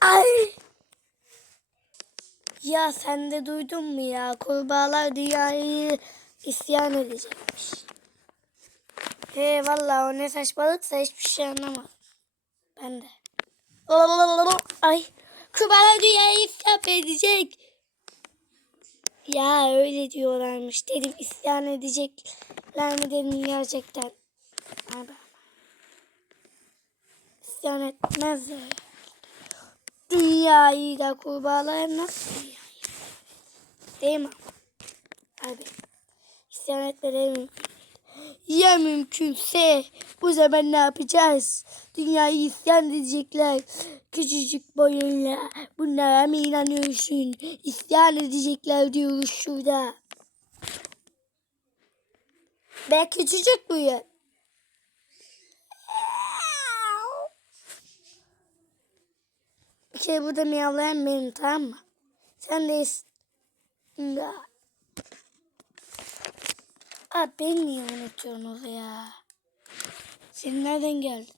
Ay. Ya sen de duydun mu ya? Kurbağalar dünyayı isyan edecekmiş. He vallahi o ne saçmalıksa hiçbir şey anlamadım. Ben de. Ay. Kurbağalar dünyayı isyan edecek. Ya öyle diyorlarmış. Dedim isyan edecekler mi dedim gerçekten. Abi. İsyan etmezler. Dünyayı da kurbağalar nasıl dünyayı? Değil mi? Abi. İsyan etmeleri mümkün. Ya mümkünse bu zaman ne yapacağız? Dünyayı isyan edecekler. Küçücük boyunla. Bunlara mı inanıyorsun? İsyan edecekler diyoruz şurada. Ben küçücük boyun. Bir kere burada miyavlayan benim tamam mı? Sen de Ya. Abi beni niye unutuyorsunuz ya? Sen nereden geldin?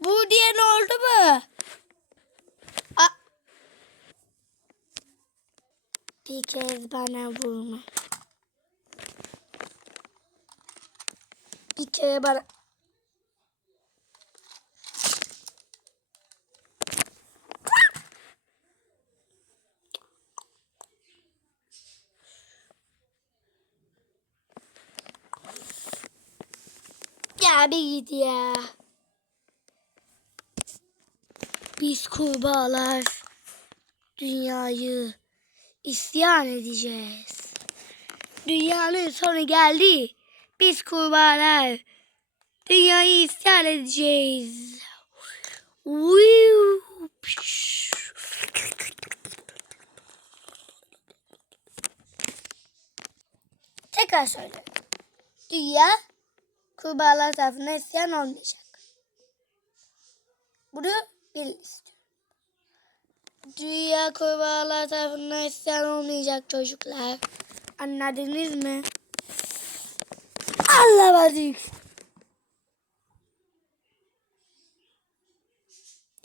Bu diye ne oldu mu? A bir kez bana vurma. Kere bana... Ya bir git ya. Biz kurbağalar dünyayı isyan edeceğiz. Dünyanın sonu geldi. Biz kurbağalar dünyayı isyan edeceğiz. Tekrar söyle. Dünya kurbağalar tarafından isyan olmayacak. Bunu bilin istiyorum. Dünya kurbağalar tarafından isyan olmayacak çocuklar. Anladınız mı? Anlamadık.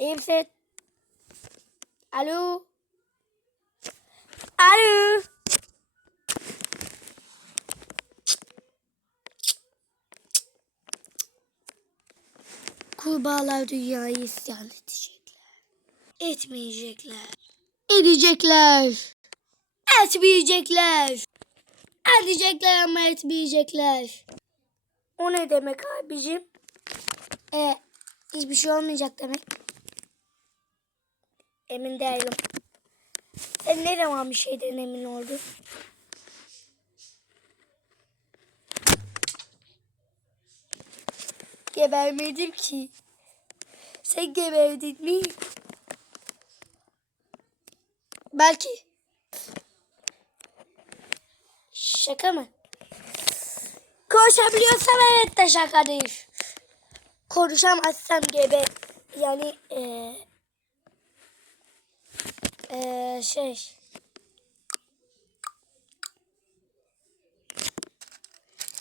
İyi misin? Alo? Alo? Kurbağalar dünyayı isyan edecekler. Etmeyecekler. Edecekler. Etmeyecekler. Edecekler ama etmeyecekler. O ne demek abicim? E, hiçbir şey olmayacak demek. Emin değilim. Sen ne zaman bir şeyden emin oldun? Gebermedim ki. Sen geberdin mi? Belki. Şaka mı? Konuşabiliyorsam evet de şaka değil. Konuşamazsam gebe yani eee eee şey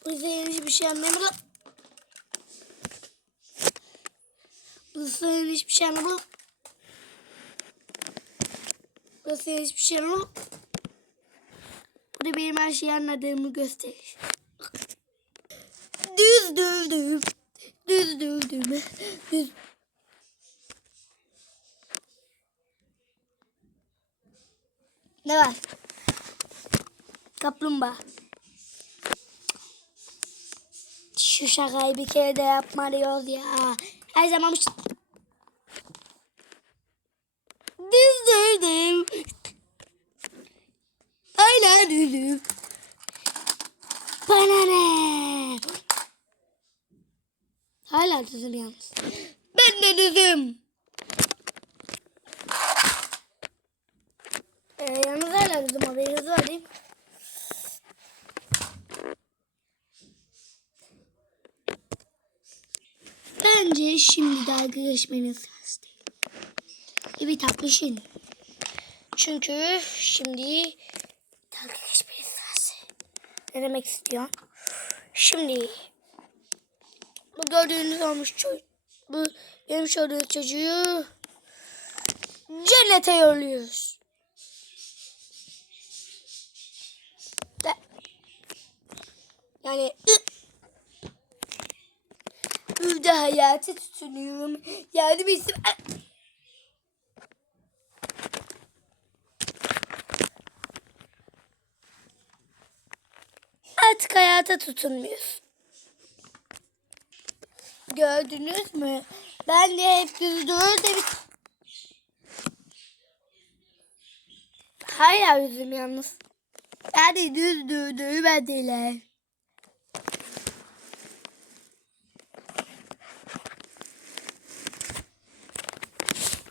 bu senin hiçbir şey anlamadım. Bu senin hiçbir şey anlamadım. Bu senin hiçbir şey anlamadım. Bu da benim her şeyi anladığımı gösterir. Düz dövdüm. Düz dövdüm. Düz. Ne var? Kaplumbağa. Şu şakayı bir kere de yapmalıyız ya. Her zaman şu- Düz dövdüm. Hala düzdüm. Bana ne? Hala düzüm yalnız. Ben de düzüm. Ee, yalnız hala düzüm haberiniz var değil mi? Bence şimdi dalga geçmeniz lazım. Evet haklısın. Çünkü şimdi dalga geçmeniz lazım. Ne demek istiyorsun? Şimdi bu gördüğünüz olmuş çocuk. Bu benim gördüğüm çocuğu cennete yolluyoruz. Yani burada hayatı tutunuyorum. Yardım etsin. Artık hayata tutunmuyoruz. Gördünüz mü? Ben de hep yüzdürür de bir... Hala yüzüm yalnız. De düz dürdüğü ben değiller.